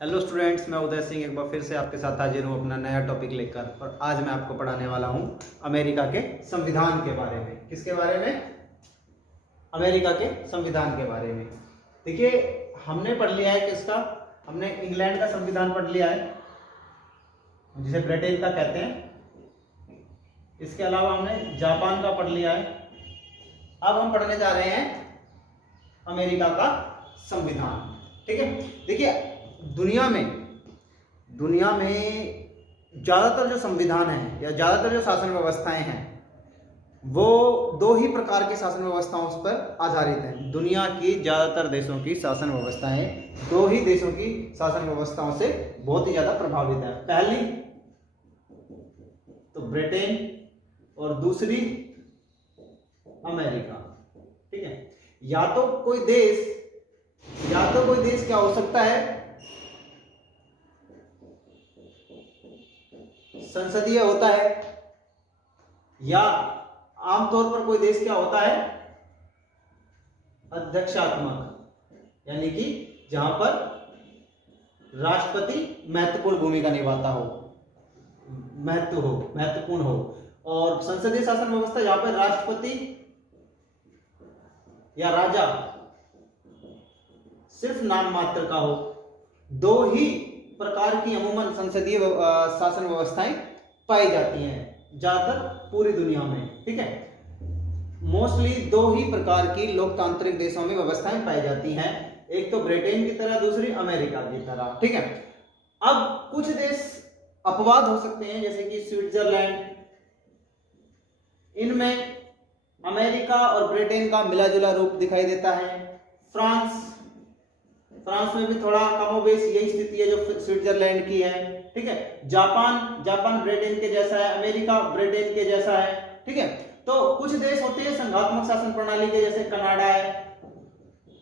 Hello students, मैं उदय सिंह एक बार फिर से आपके साथ हाजिर हूँ अपना नया टॉपिक लेकर। और आज मैं आपको पढ़ाने वाला हूँ अमेरिका के संविधान के बारे में। किसके बारे में? अमेरिका के संविधान के बारे में। देखिए, हमने पढ़ लिया है किसका? हमने इंग्लैंड का संविधान पढ़ लिया है, जिसे ब्रिटेन का कहते हैं। इसके अलावा हमने जापान का पढ़ लिया है। अब हम पढ़ने जा रहे हैं अमेरिका का संविधान। ठीक है, देखिए दुनिया में ज्यादातर जो संविधान है या ज्यादातर जो शासन व्यवस्थाएं हैं वो दो ही प्रकार की शासन व्यवस्थाओं पर आधारित हैं। दुनिया की ज्यादातर देशों की शासन व्यवस्थाएं दो ही देशों की शासन व्यवस्थाओं से बहुत ही ज्यादा प्रभावित है। पहली तो ब्रिटेन और दूसरी अमेरिका। ठीक है, या तो कोई देश क्या हो सकता है, संसदीय होता है, या आमतौर पर कोई देश क्या होता है, अध्यक्षात्मक, यानी कि जहां पर राष्ट्रपति महत्वपूर्ण भूमिका निभाता हो, महत्वपूर्ण हो। और संसदीय शासन व्यवस्था जहां पर राष्ट्रपति या राजा सिर्फ नाम मात्र का हो। दो ही प्रकार की अमूमन संसदीय शासन व्यवस्थाएं पाई जाती हैं ज्यादातर पूरी दुनिया में। ठीक है, मोस्टली दो ही प्रकार की लोकतांत्रिक देशों में व्यवस्थाएं पाई जाती हैं, एक तो ब्रिटेन की तरह, दूसरी अमेरिका की तरह। ठीक है, अब कुछ देश अपवाद हो सकते हैं, जैसे कि स्विट्जरलैंड। इनमें अमेरिका और ब्रिटेन का मिला जुला रूप दिखाई देता है। फ्रांस में भी थोड़ा कमोबेश यही स्थिति है जो स्विट्जरलैंड की है। ठीक है, जापान ब्रिटेन के जैसा है, अमेरिका ब्रिटेन के जैसा है। ठीक है, तो कुछ देश होते हैं संघात्मक शासन प्रणाली के, जैसे कनाडा है।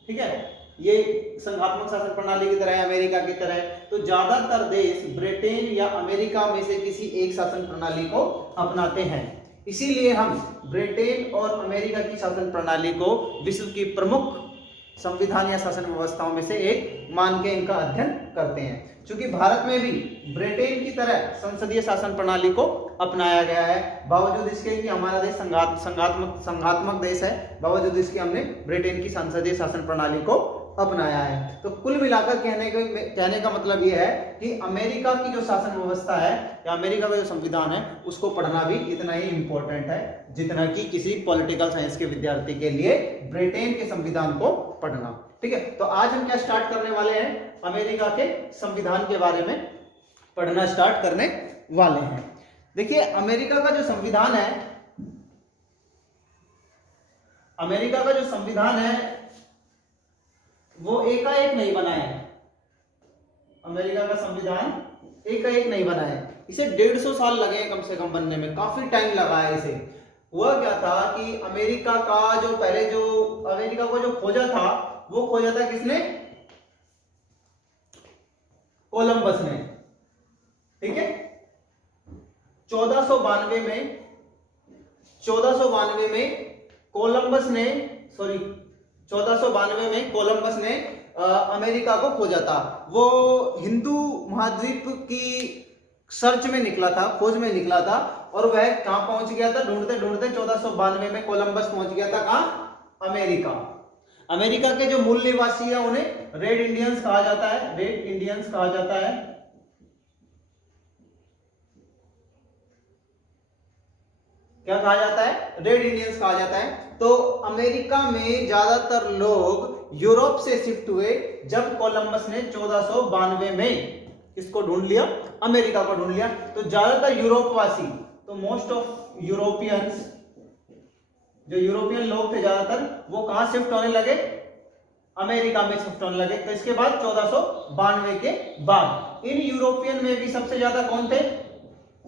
ठीक है, ये संघात्मक शासन प्रणाली की तरह है, अमेरिका की तरह है। तो ज्यादातर देश ब्रिटेन या अमेरिका में से किसी एक शासन प्रणाली को अपनाते हैं। इसीलिए हम ब्रिटेन और अमेरिका की शासन प्रणाली को विश्व की प्रमुख संविधान या शासन व्यवस्थाओं में से एक मान के इनका अध्ययन करते हैं। क्योंकि भारत में भी ब्रिटेन की तरह संसदीय शासन प्रणाली को अपनाया गया है, बावजूद इसके कि हमारा देश संघात्मक देश है, बावजूद इसके हमने ब्रिटेन की संसदीय शासन प्रणाली को अपनाया है। तो कुल मिलाकर कहने का मतलब यह है कि अमेरिका की जो शासन व्यवस्था है या अमेरिका का जो संविधान है उसको पढ़ना भी इतना ही इंपॉर्टेंट है जितना कि किसी पॉलिटिकल साइंस के विद्यार्थी के लिए ब्रिटेन के संविधान को पढ़ना। ठीक है, तो आज हम क्या स्टार्ट करने वाले हैं, अमेरिका के संविधान के बारे में पढ़ना स्टार्ट करने वाले हैं। देखिए, अमेरिका का जो संविधान है वो एकाएक नहीं बना है। अमेरिका का संविधान एकाएक नहीं बना है, इसे 150 साल लगे कम से कम बनने में, काफी टाइम लगा है इसे। हुआ क्या था कि अमेरिका को जो खोजा था वो खोजा था किसने? कोलंबस ने। ठीक है, 1492 में कोलंबस ने अमेरिका को खोजा था। वो हिंदू महाद्वीप की सर्च में निकला था, खोज में निकला था, और वह कहां पहुंच गया था? ढूंढते ढूंढते 1492 में कोलंबस पहुंच गया था कहां? अमेरिका के जो मूल निवासी है उन्हें रेड इंडियंस कहा जाता है। क्या कहा जाता है? रेड इंडियंस कहा जाता है। तो अमेरिका में ज्यादातर लोग यूरोप से शिफ्ट हुए जब कोलंबस ने 1492 में किसको ढूंढ लिया? अमेरिका को ढूंढ लिया। तो ज्यादातर यूरोपवासी, तो मोस्ट ऑफ यूरोपियंस, जो यूरोपियन लोग थे ज्यादातर, वो कहां शिफ्ट होने लगे? अमेरिका में शिफ्ट होने लगे। तो इसके बाद 1492 के बाद इन यूरोपियन में भी सबसे ज्यादा कौन थे?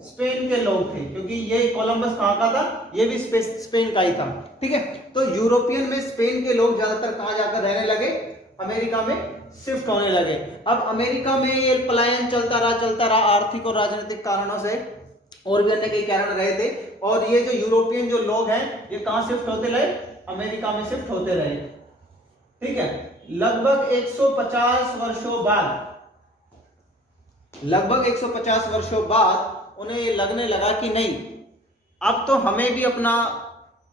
स्पेन के लोग थे, क्योंकि ये कोलंबस कहां का था? ये भी स्पेन का ही था। ठीक है, तो यूरोपियन में स्पेन के लोग ज्यादातर कहां जाकर रहने लगे? अमेरिका में शिफ्ट होने लगे। अब अमेरिका में ये पलायन चलता रहा आर्थिक और राजनीतिक कारणों से, और भी अन्य कई कारण रहे थे। और ये जो यूरोपियन जो लोग हैं ये कहां शिफ्ट होते रहे? अमेरिका में शिफ्ट होते रहे। ठीक है, लगभग 150 वर्षों बाद लगभग 150 वर्षों बाद उन्हें ये लगने लगा कि नहीं, अब तो हमें भी अपना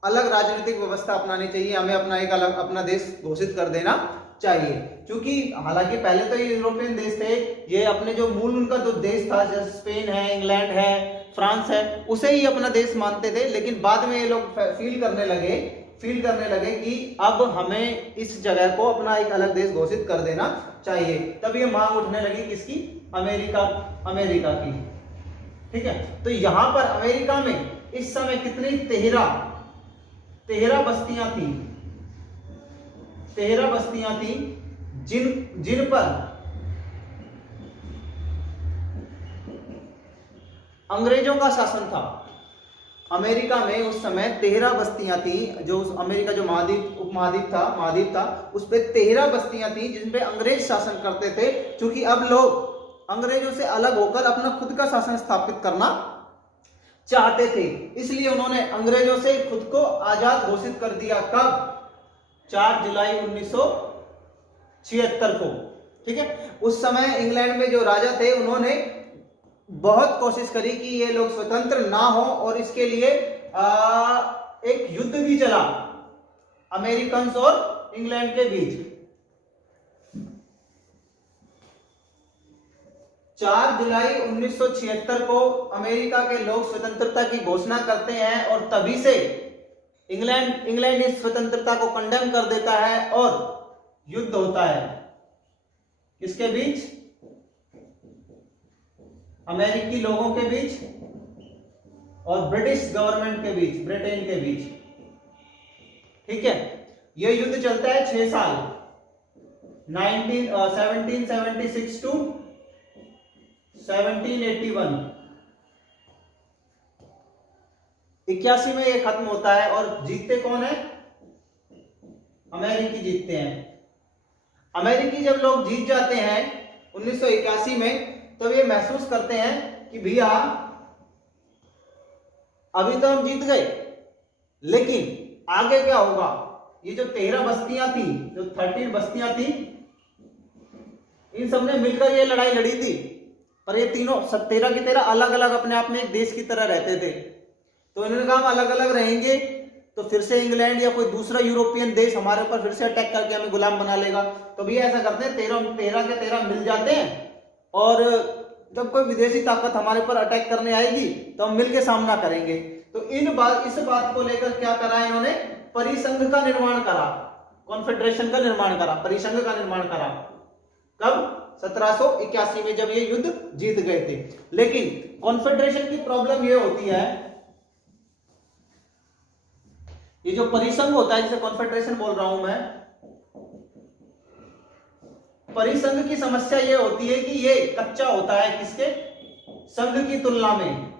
अलग राजनीतिक व्यवस्था अपनानी चाहिए, हमें अपना एक अलग अपना देश घोषित कर देना चाहिए। क्योंकि हालांकि पहले तो ये यूरोपियन देश थे, ये अपने जो मूल उनका जो देश था, जैसे स्पेन है, इंग्लैंड है, फ्रांस है, उसे ही अपना देश मानते थे। लेकिन बाद में ये लोग फील करने लगे कि अब हमें इस जगह को अपना एक अलग देश घोषित कर देना चाहिए। तब ये मांग उठने लगी किसकी? अमेरिका की। ठीक है, तो यहां पर अमेरिका में इस समय कितनी 13 बस्तियां थी जिन पर अंग्रेजों का शासन था। अमेरिका में उस समय 13 बस्तियां थी, जो उस अमेरिका जो महाद्वीप था, उस पे 13 बस्तियां थी जिन पे अंग्रेज शासन करते थे। क्योंकि अब लोग अंग्रेजों से अलग होकर अपना खुद का शासन स्थापित करना चाहते थे, इसलिए उन्होंने अंग्रेजों से खुद को आजाद घोषित कर दिया। कब? 4 जुलाई 1976 को। ठीक है, उस समय इंग्लैंड में जो राजा थे उन्होंने बहुत कोशिश करी कि ये लोग स्वतंत्र ना हो, और इसके लिए एक युद्ध भी चला अमेरिकन्स और इंग्लैंड के बीच। 4 जुलाई 1976 को अमेरिका के लोग स्वतंत्रता की घोषणा करते हैं, और तभी से इंग्लैंड इस स्वतंत्रता को कंडेम कर देता है और युद्ध होता है। किसके बीच? अमेरिकी लोगों के बीच और ब्रिटिश गवर्नमेंट के बीच, ब्रिटेन के बीच। ठीक है, यह युद्ध चलता है 6 साल, 1776 टू 1781। 81 में ये खत्म होता है, और जीतते कौन है? अमेरिकी जीतते हैं। अमेरिकी जब लोग जीत जाते हैं 1981 में, तो ये महसूस करते हैं कि भैया अभी तो हम जीत गए, लेकिन आगे क्या होगा? ये जो 13 बस्तियां थी, जो 13 बस्तियां थी, इन सबने मिलकर ये लड़ाई लड़ी थी, पर ये तीनों 13 की 13 अलग अलग अपने आप में एक देश की तरह रहते थे। तो इन्होंने कहा हम अलग अलग रहेंगे तो फिर से इंग्लैंड या कोई दूसरा यूरोपियन देश हमारे ऊपर फिर से अटैक करके हमें गुलाम बना लेगा। तो भैया ऐसा करते हैं, 13 के 13 मिल जाते हैं, और जब कोई विदेशी ताकत हमारे ऊपर अटैक करने आएगी तो हम मिलकर सामना करेंगे। तो इस बात को लेकर क्या करा इन्होंने? परिसंघ का निर्माण करा, कॉन्फेडरेशन का निर्माण करा, परिसंघ का निर्माण करा। कब? 1781 में, जब ये युद्ध जीत गए थे। लेकिन कॉन्फेडरेशन की प्रॉब्लम ये होती है, ये जो परिसंघ होता है जिसे कॉन्फेडरेशन बोल रहा हूं मैं, परिसंघ की समस्या ये होती है कि ये कच्चा होता है। किसके? संघ की तुलना में।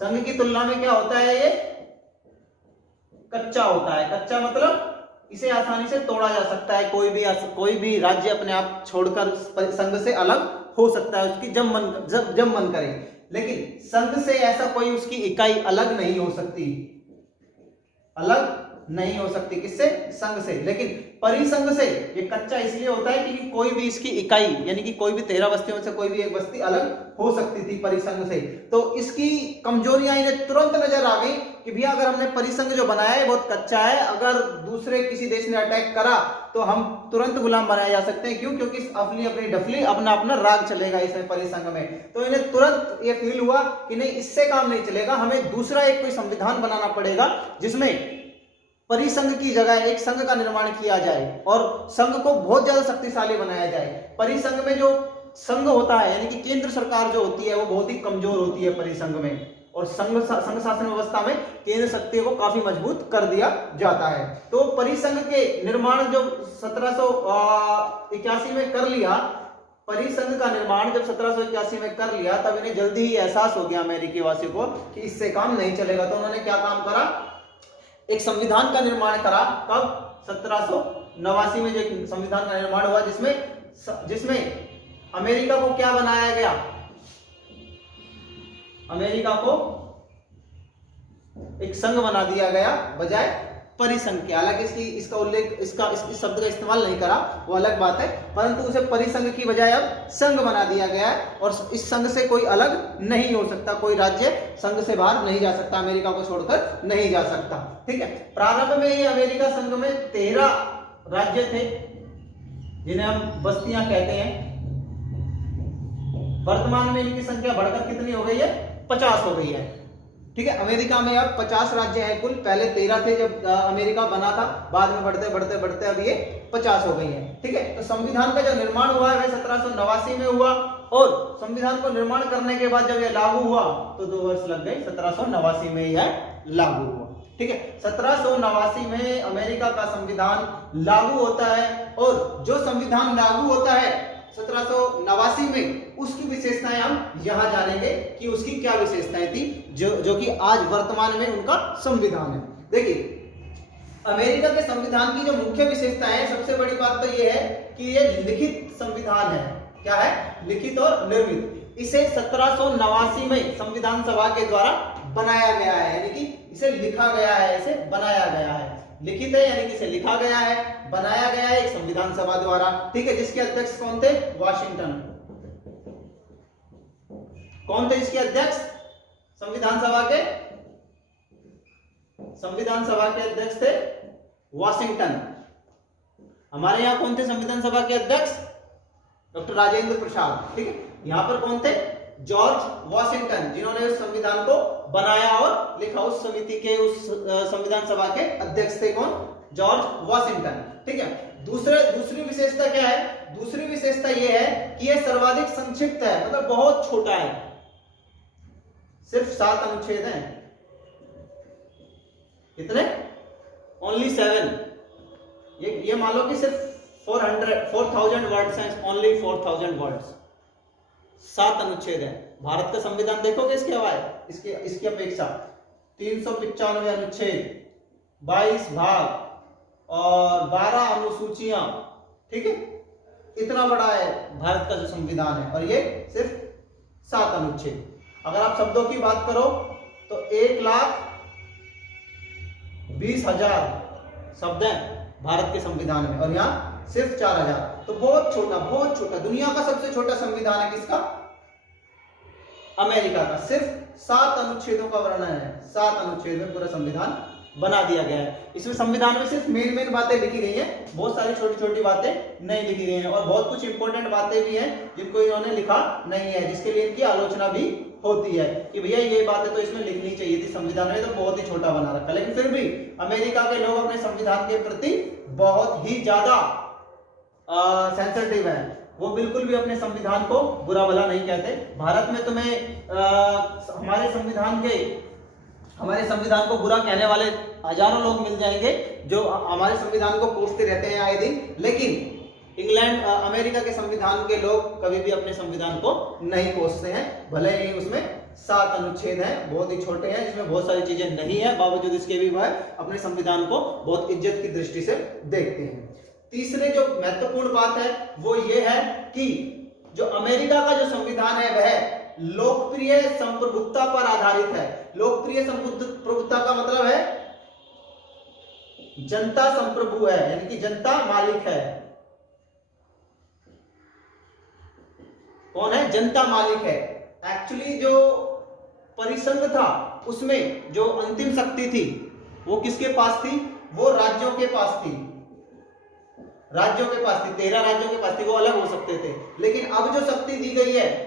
संघ की तुलना में क्या होता है? ये कच्चा होता है। कच्चा मतलब इसे आसानी से तोड़ा जा सकता है, कोई भी राज्य अपने आप छोड़कर संघ से अलग हो सकता है, उसकी जब मन करे। लेकिन संघ से ऐसा कोई उसकी इकाई अलग नहीं हो सकती। किससे? संघ से। लेकिन परिसंघ से ये कच्चा इसलिए होता है कि कोई भी इसकी इकाई, यानी कि कोई भी 13 बस्तियों से कोई भी एक बस्ती अलग हो सकती थी परिसंघ से। तो इसकी कमजोरियां इन्हें तुरंत नजर आ गई कि भैया अगर हमने परिसंघ जो बनाया है बहुत कच्चा है, अगर दूसरे किसी देश ने अटैक करा तो हम तुरंत गुलाम बनाए जा सकते हैं। क्यों? क्योंकि अपनी डफली अपना राग चलेगा इसमें, परिसंघ में। तो इन्हें तुरंत ये फील हुआ कि नहीं, इससे काम नहीं चलेगा, हमें दूसरा एक कोई संविधान बनाना पड़ेगा जिसमें परिसंघ की जगह एक संघ का निर्माण किया जाए और संघ को बहुत ज्यादा शक्तिशाली बनाया जाए। परिसंघ में जो संघ होता है, यानी कि केंद्र सरकार जो होती है, वो बहुत ही कमजोर होती है परिसंघ में, और संघ शासन व्यवस्था में केंद्र शक्ति को काफी मजबूत कर दिया जाता है। तो परिसंघ के निर्माण जो 1781 में कर लिया, परिसंघ का निर्माण जब 1781 में कर लिया, तब इन्हें जल्दी ही एहसास हो गया अमेरिकी वासियों को कि इससे काम नहीं चलेगा। तो उन्होंने क्या काम करा? एक संविधान का निर्माण करा। कब? 1789 में जो एक संविधान का निर्माण हुआ, जिसमें अमेरिका को क्या बनाया गया? अमेरिका को एक संघ बना दिया गया बजाय परिसंघ के। हालांकि इसका उल्लेख इस शब्द का इस्तेमाल नहीं करा, वो अलग बात है, परंतु उसे परिसंघ की बजाय अब संघ बना दिया गया है और इस संघ से कोई अलग नहीं हो सकता, कोई राज्य संघ से बाहर नहीं जा सकता, अमेरिका को छोड़कर नहीं जा सकता। ठीक है, प्रारंभ में ये अमेरिका संघ में 13 राज्य थे जिन्हें हम बस्तियां कहते हैं। वर्तमान में इनकी संख्या बढ़कर कितनी हो गई है? 50 हो गई है। ठीक है, अमेरिका में अब 50 राज्य हैं कुल, पहले 13 थे जब अमेरिका बना था, बाद में बढ़ते बढ़ते बढ़ते अब ये 50 हो गई हैं। ठीक है, तो संविधान का जो निर्माण हुआ है वह 1789 में हुआ और संविधान को निर्माण करने के बाद जब यह लागू हुआ तो 2 वर्ष लग गए, 1789 में यह लागू हुआ। ठीक है, 1789 में अमेरिका का संविधान लागू होता है और जो संविधान लागू होता है 1789 में, उसकी विशेषताएं हम यहां जानेंगे कि उसकी क्या विशेषताएं थी जो कि आज वर्तमान में उनका संविधान है। देखिए, अमेरिका के संविधान की जो मुख्य विशेषताएं है, सबसे बड़ी बात तो यह है कि यह लिखित संविधान है। क्या है? लिखित और निर्मित। इसे 1789 में संविधान सभा के द्वारा बनाया गया है, यानी कि इसे लिखा गया है, इसे बनाया गया है। लिखित है यानी कि इसे लिखा गया है, बनाया गया है एक संविधान सभा द्वारा। ठीक है, जिसके अध्यक्ष कौन थे? वाशिंगटन। कौन थे इसके अध्यक्ष? संविधान सभा के अध्यक्ष थे वाशिंगटन। हमारे यहां कौन थे संविधान सभा के अध्यक्ष? डॉक्टर राजेंद्र प्रसाद। ठीक है, यहां पर कौन थे? जॉर्ज वॉशिंगटन, जिन्होंने उस संविधान को बनाया और लिखा। उस समिति के, उस संविधान सभा के अध्यक्ष थे कौन? George Washington. ठीक है, दूसरी विशेषता क्या है? दूसरी विशेषता यह है कि यह सर्वाधिक संक्षिप्त है, मतलब बहुत छोटा है, सिर्फ 7 अनुच्छेद हैं। कितने? ओनली 7। ये मान लो कि सिर्फ 4000 वर्ड्स हैं, ओनली 4000 वर्ड्स, 7 अनुच्छेद है। भारत का संविधान देखोगे इसके हवाले, इसकी अपेक्षा 395 अनुच्छेद, 22 भाग और 12 अनुसूचियां। ठीक है, इतना बड़ा है भारत का जो संविधान है और ये सिर्फ 7 अनुच्छेद। अगर आप शब्दों की बात करो तो 1,20,000 शब्द हैं भारत के संविधान में और यहाँ सिर्फ 4000। तो बहुत छोटा, दुनिया का सबसे छोटा संविधान है किसका? अमेरिका का। सिर्फ 7 अनुच्छेदों का वर्णन है, 7 अनुच्छेद में पूरा संविधान बना दिया गया है। इसमें संविधान में सिर्फ मेन बातें लिखी गई हैं, बहुत सारी छोटी बातें नहीं लिखी गई हैं और बहुत कुछ इंपॉर्टेंट बातें भी हैं जिनको इन्होंने लिखा नहीं है, जिसके लिए इनकी आलोचना भी होती है कि भैया ये बातें तो इसमें लिखनी चाहिए थी संविधान में, तो बहुत ही छोटा बना रखा। लेकिन फिर भी अमेरिका के लोग अपने संविधान के प्रति बहुत ही ज्यादा सेंसिटिव है। वो बिल्कुल भी अपने संविधान को बुरा भला नहीं कहते। भारत में तुम्हें हमारे संविधान को बुरा कहने वाले हजारों लोग मिल जाएंगे जो हमारे संविधान को कोसते रहते हैं आए दिन, लेकिन अमेरिका के संविधान के लोग कभी भी अपने संविधान को नहीं कोसते हैं। भले ही उसमें 7 अनुच्छेद हैं, बहुत ही छोटे हैं, जिसमें बहुत सारी चीजें नहीं है, बावजूद इसके भी वह अपने संविधान को बहुत इज्जत की दृष्टि से देखते हैं। तीसरे जो महत्वपूर्ण बात है वो ये है कि जो अमेरिका का जो संविधान है वह लोकप्रिय संप्रभुता पर आधारित है। लोकप्रिय संप्रभुता का मतलब है जनता संप्रभु है, यानी कि जनता मालिक है। कौन है? जनता मालिक है। एक्चुअली जो परिसंघ था उसमें जो अंतिम शक्ति थी वो किसके पास थी? वो राज्यों के पास थी। 13 राज्यों के पास थी, वो अलग हो सकते थे। लेकिन अब जो शक्ति दी गई है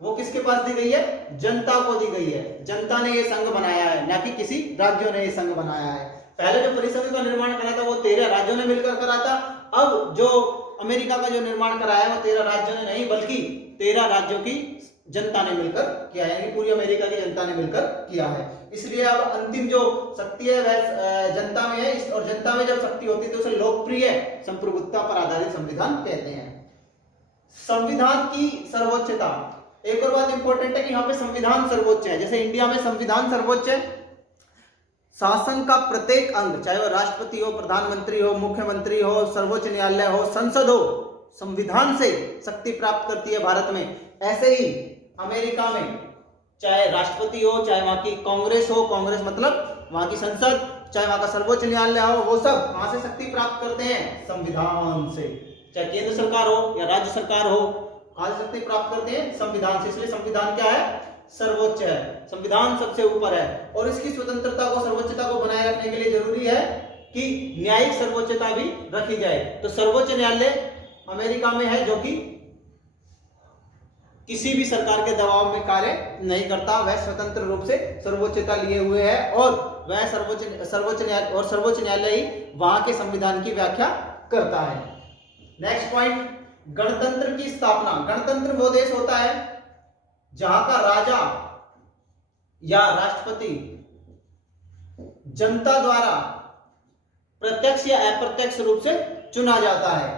वो किसके पास दी गई है? जनता को दी गई है। जनता ने ये संघ बनाया है, ना कि किसी राज्यों ने ये संघ बनाया है। पहले जो परिसंघ का निर्माण करा था वो 13 राज्यों ने मिलकर करा था। अब जो अमेरिका का जो निर्माण कराया है वो 13 राज्यों ने नहीं, बल्कि 13 राज्यों की जनता ने मिलकर किया है, यानी पूरी अमेरिका की जनता ने मिलकर किया है। इसलिए अब अंतिम जो शक्ति है वह जनता में है, और जनता में जब शक्ति होती है तो उसे लोकप्रिय संप्रभुता पर आधारित संविधान कहते हैं। संविधान की सर्वोच्चता, एक और बात इंपॉर्टेंट है कि यहाँ पे संविधान सर्वोच्च है। जैसे इंडिया में संविधान सर्वोच्च है, शासन का प्रत्येक अंग, चाहे वह राष्ट्रपति हो, प्रधानमंत्री हो, मुख्यमंत्री हो, सर्वोच्च न्यायालय हो, संसद हो, संविधान से शक्ति प्राप्त करती है भारत में। ऐसे ही अमेरिका में चाहे राष्ट्रपति हो, चाहे वहां की कांग्रेस हो, कांग्रेस मतलब वहां की संसद, चाहे वहां का सर्वोच्च न्यायालय हो, वो सब कहां से शक्ति प्राप्त करते हैं? संविधान से। चाहे केंद्र सरकार हो या राज्य सरकार हो, कहां से शक्ति प्राप्त करते हैं? संविधान से। इसलिए संविधान क्या है? सर्वोच्च है, संविधान सबसे ऊपर है। और इसकी स्वतंत्रता को, सर्वोच्चता को बनाए रखने के लिए जरूरी है कि न्यायिक सर्वोच्चता भी रखी जाए। तो सर्वोच्च न्यायालय अमेरिका में है, जो कि किसी भी सरकार के दबाव में कार्य नहीं करता, वह स्वतंत्र रूप से सर्वोच्चता लिए हुए है और वह सर्वोच्च न्यायालय ही वहां के संविधान की व्याख्या करता है। नेक्स्ट पॉइंट, गणतंत्र की स्थापना। गणतंत्र वो देश होता है जहां का राजा या राष्ट्रपति जनता द्वारा प्रत्यक्ष या अप्रत्यक्ष रूप से चुना जाता है।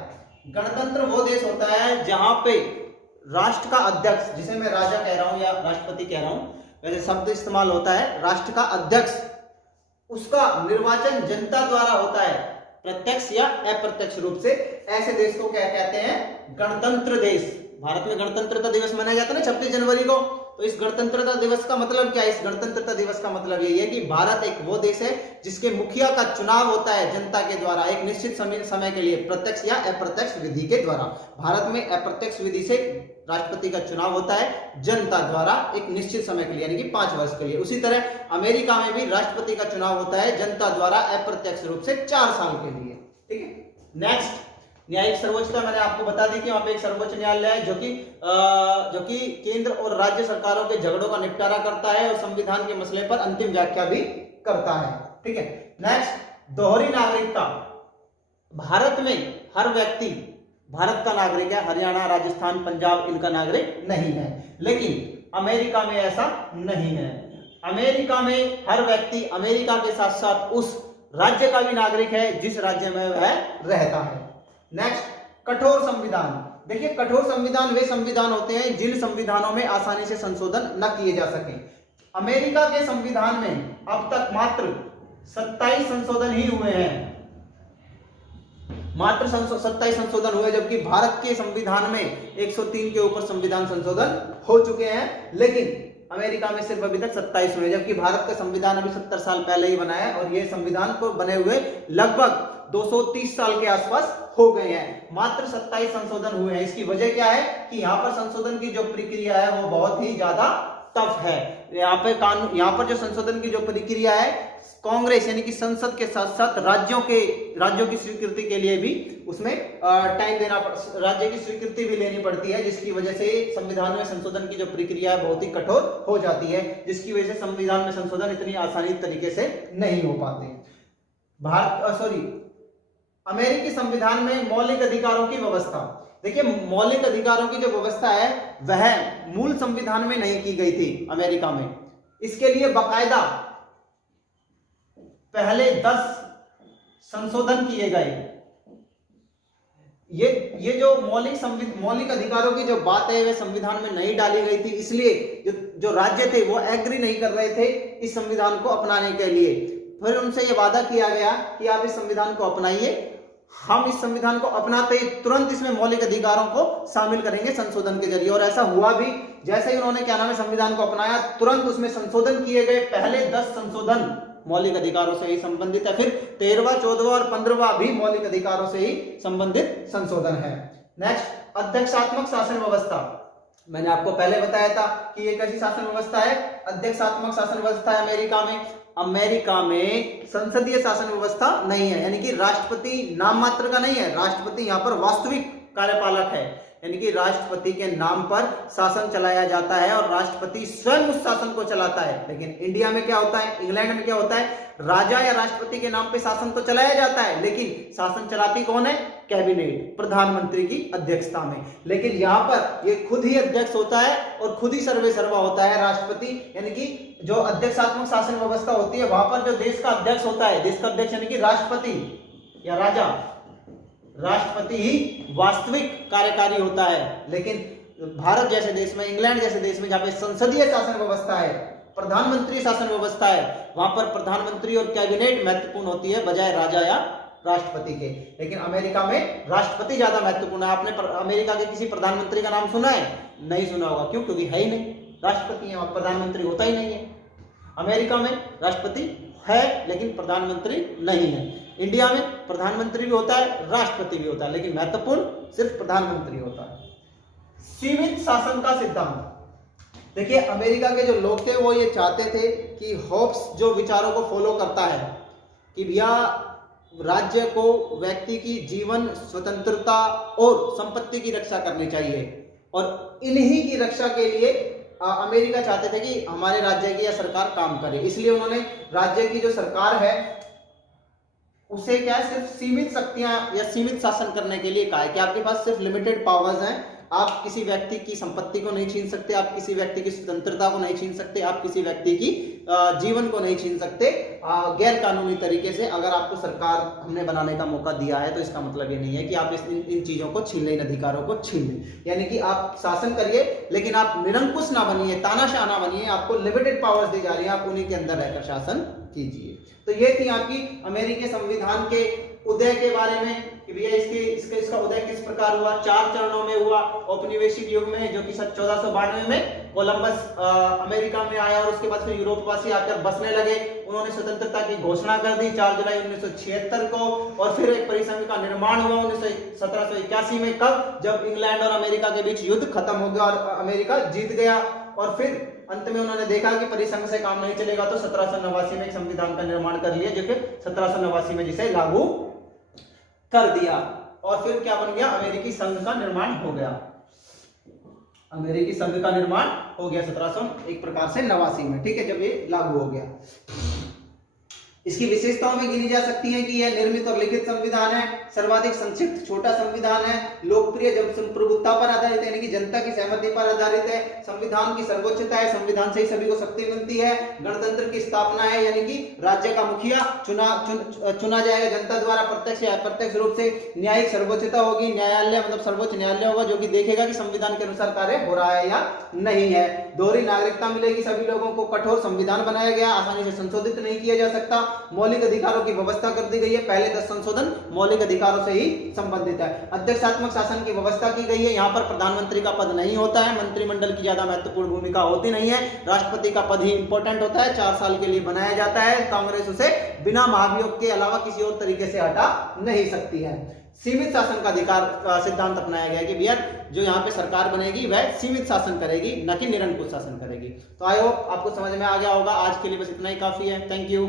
गणतंत्र वो देश होता है जहां पे राष्ट्र का अध्यक्ष, जिसे मैं राजा कह रहा हूं या राष्ट्रपति कह रहा हूं, वैसे शब्द इस्तेमाल होता है, राष्ट्र का अध्यक्ष, उसका निर्वाचन जनता द्वारा होता है, प्रत्यक्ष या अप्रत्यक्ष रूप से। ऐसे देश को क्या कहते हैं? गणतंत्र देश। भारत में गणतंत्रता दिवस मनाया जाता है ना 26 जनवरी को। तो इस गणतंत्रता दिवस का मतलब क्या है? इस गणतंत्रता दिवस का मतलब यही है कि भारत एक वो देश है जिसके मुखिया का चुनाव होता है जनता के द्वारा एक निश्चित समय के लिए, प्रत्यक्ष या अप्रत्यक्ष विधि के द्वारा। भारत में अप्रत्यक्ष विधि से राष्ट्रपति का चुनाव होता है जनता द्वारा एक निश्चित समय के लिए, यानी कि 5 वर्ष के लिए। उसी तरह अमेरिका में भी राष्ट्रपति का चुनाव होता है जनता द्वारा अप्रत्यक्ष रूप से 4 साल के लिए। ठीक है। नेक्स्ट, न्यायिक सर्वोच्चता मैंने आपको बता दी कि वहां पे एक सर्वोच्च न्यायालय है जो कि केंद्र और राज्य सरकारों के झगड़ों का निपटारा करता है और संविधान के मसले पर अंतिम व्याख्या भी करता है। ठीक है। नेक्स्ट, दोहरी नागरिकता। भारत में हर व्यक्ति भारत का नागरिक है, हरियाणा, राजस्थान, पंजाब इनका नागरिक नहीं है, लेकिन अमेरिका में ऐसा नहीं है। अमेरिका में हर व्यक्ति अमेरिका के साथ साथ उस राज्य का भी नागरिक है जिस राज्य में वह रहता है। नेक्स्ट, कठोर संविधान। देखिए, कठोर संविधान वे संविधान होते हैं जिन संविधानों में आसानी से संशोधन न किए जा सके। अमेरिका के संविधान में अब तक मात्र 27 संशोधन ही हुए हैं, मात्र 27 संशोधन हुए, जबकि भारत के संविधान में 103 के ऊपर संविधान संशोधन हो चुके हैं, लेकिन अमेरिका में सिर्फ अभी तक 27 हुए, जबकि भारत का संविधान अभी 70 साल पहले ही बना है और ये संविधान को बने हुए लगभग 230 साल के आसपास हो गए हैं। मात्र 27 संशोधन हुए हैं। इसकी वजह क्या है कि यहाँ पर संशोधन की जो प्रक्रिया है वो बहुत ही ज्यादा टफ है। यहाँ पर जो संशोधन की जो प्रक्रिया है, कांग्रेस यानी कि संसद के साथ साथ राज्यों की स्वीकृति के लिए भी उसमें टाइम देना, राज्य की स्वीकृति भी लेनी पड़ती है, जिसकी वजह से संविधान में संशोधन की जो प्रक्रिया है बहुत ही कठोर हो जाती है, जिसकी वजह से संविधान में संशोधन इतनी आसानी तरीके से नहीं हो पाते। अमेरिकी संविधान में मौलिक अधिकारों की व्यवस्था। देखिए, मौलिक अधिकारों की जो व्यवस्था है वह मूल संविधान में नहीं की गई थी अमेरिका में। इसके लिए बाकायदा पहले 10 संशोधन किए गए। ये जो मौलिक अधिकारों की जो बात है वह संविधान में नहीं डाली गई थी, इसलिए जो राज्य थे वो एग्री नहीं कर रहे थे इस संविधान को अपनाने के लिए। फिर उनसे ये वादा किया गया कि आप इस संविधान को अपनाइए, हम इस संविधान को अपनाते ही तुरंत इसमें मौलिक अधिकारों को शामिल करेंगे संशोधन के जरिए। और ऐसा हुआ भी। जैसे ही उन्होंने संविधान को अपनाया, तुरंत उसमें संशोधन किए गए। पहले 10 संशोधन मौलिक अधिकारों से ही संबंधित है, फिर 13वां, 14वां और 15वां भी मौलिक अधिकारों से ही संबंधित संशोधन है। नेक्स्ट, अध्यक्षात्मक शासन व्यवस्था। मैंने आपको पहले बताया था कि ये कैसी शासन व्यवस्था है? अध्यक्षात्मक शासन व्यवस्था है अमेरिका में। अमेरिका में संसदीय शासन व्यवस्था नहीं है, यानी कि राष्ट्रपति नाम मात्र का नहीं है, राष्ट्रपति यहाँ पर वास्तविक कार्यपालक है, यानी कि राष्ट्रपति के नाम पर शासन चलाया जाता है और राष्ट्रपति स्वयं उस शासन को चलाता है। लेकिन इंडिया में क्या होता है, इंग्लैंड में क्या होता है, राजा या राष्ट्रपति के नाम पे शासन तो चलाया जाता है, लेकिन शासन चलाती कौन है? कैबिनेट, प्रधानमंत्री की अध्यक्षता में। लेकिन यहाँ पर ये खुद ही अध्यक्ष होता है और खुद ही सर्वे सर्वा होता है राष्ट्रपति, यानी कि जो अध्यक्षात्मक शासन व्यवस्था होती है वहां पर जो देश का अध्यक्ष होता है, देश का अध्यक्ष यानी कि राष्ट्रपति या राजा, राष्ट्रपति ही वास्तविक कार्यकारी होता है। लेकिन भारत जैसे देश में, इंग्लैंड जैसे देश में जहां पे संसदीय शासन व्यवस्था है, प्रधानमंत्री शासन व्यवस्था है, वहां पर प्रधानमंत्री और कैबिनेट महत्वपूर्ण होती है बजाय राजा या राष्ट्रपति के। लेकिन अमेरिका में राष्ट्रपति ज्यादा महत्वपूर्ण है। आपने अमेरिका के किसी प्रधानमंत्री का नाम सुना है? नहीं सुना होगा। क्यों? क्योंकि है ही नहीं, राष्ट्रपति है और प्रधानमंत्री होता ही नहीं है। अमेरिका में राष्ट्रपति है लेकिन प्रधानमंत्री नहीं है। इंडिया में प्रधानमंत्री भी होता है, राष्ट्रपति भी होता है, लेकिन महत्वपूर्ण सिर्फ प्रधानमंत्री होता है। सीमित शासन का सिद्धांत, देखिए अमेरिका के जो लोग थे वो ये चाहते थे कि होब्स जो विचारों को फॉलो करता है कि भैया राज्य को व्यक्ति की जीवन स्वतंत्रता और संपत्ति की रक्षा करनी चाहिए, और इन्हीं की रक्षा के लिए अमेरिका चाहते थे कि हमारे राज्य की या सरकार काम करे। इसलिए उन्होंने राज्य की जो सरकार है उसे क्या है, सिर्फ सीमित शक्तियां या सीमित शासन करने के लिए कहा है कि आपके पास सिर्फ लिमिटेड पावर्स हैं, आप किसी व्यक्ति की संपत्ति को नहीं छीन सकते, आप किसी व्यक्ति की स्वतंत्रता को नहीं छीन सकते, आप किसी व्यक्ति की जीवन को नहीं छीन सकते गैर कानूनी तरीके से। अगर आपको सरकार हमने बनाने का मौका दिया है तो इसका मतलब ये नहीं है कि आप इन चीजों को छीन लें, इन अधिकारों को छीन लें। यानी कि आप शासन करिए लेकिन आप निरंकुश ना बनिए, तानाशाह ना बनिए, आपको लिमिटेड पावर्स दी जा रही है, आप उन्हीं के अंदर रहकर शासन कीजिए। तो ये थी आपकी अमेरिकी संविधान के उदय के बारे में कि भैया इसका उदय किस प्रकार हुआ। 4 चरणों में हुआ। औपनिवेशिक युग में जो कि 1492 में कोलंबस अमेरिका में आया और उसके बाद फिर यूरोपवासी आकर बसने लगे, उन्होंने स्वतंत्रता की घोषणा कर दी 4 जुलाई 1976 को, और फिर एक परिसंघ का निर्माण हुआ 1781 में। कब? जब इंग्लैंड और अमेरिका के बीच युद्ध खत्म हो गया और अमेरिका जीत गया, और फिर अंत में उन्होंने देखा कि परिसंघ से काम नहीं चलेगा तो 1789 में एक संविधान का निर्माण कर लिया, जो कि 1789 में जिसे लागू कर दिया, और फिर क्या बन गया, अमेरिकी संघ का निर्माण हो गया। अमेरिकी संघ का निर्माण हो गया 1700 एक प्रकार से 89 में, ठीक है, जब ये लागू हो गया। इसकी विशेषताओं में गिनी जा सकती है कि यह निर्मित और लिखित संविधान है, सर्वाधिक संक्षिप्त छोटा संविधान है, लोकप्रिय जब संप्रभुता पर आधारित है, यानी कि जनता की सहमति पर आधारित है, संविधान की सर्वोच्चता है, संविधान से ही सभी को शक्ति मिलती है, गणतंत्र की स्थापना है, यानी कि राज्य का मुखिया चुना जाएगा जनता द्वारा प्रत्यक्ष या अप्रत्यक्ष रूप से, न्यायिक सर्वोच्चता होगी, न्यायालय मतलब सर्वोच्च न्यायालय होगा जो कि देखेगा कि संविधान के अनुसार कार्य हो रहा है या नहीं है, दोहरी नागरिकता मिलेगी सभी लोगों को, कठोर संविधान बनाया गया, आसानी से संशोधित नहीं किया जा सकता, मौलिक अधिकारों की व्यवस्था कर दी गई है, पहले 10 संशोधन मौलिक अधिकारों से ही संबंधित है, अध्यक्षात्मक शासन की व्यवस्था की गई है, यहाँ पर प्रधानमंत्री का पद नहीं होता है, मंत्रिमंडल की ज्यादा महत्वपूर्ण भूमिका होती नहीं है, राष्ट्रपति का पद ही इंपॉर्टेंट होता है, 4 साल के लिए बनाया जाता है, कांग्रेस उसे बिना महाभियोग के अलावा किसी और तरीके से हटा नहीं सकती है। सीमित शासन का अधिकार सिद्धांत अपनाया गया कि भैया जो यहाँ पे सरकार बनेगी वह सीमित शासन करेगी, न कि निरंकुश शासन करेगी। तो आई होप आपको समझ में आ गया होगा। आज के लिए बस इतना ही काफी है। Thank you.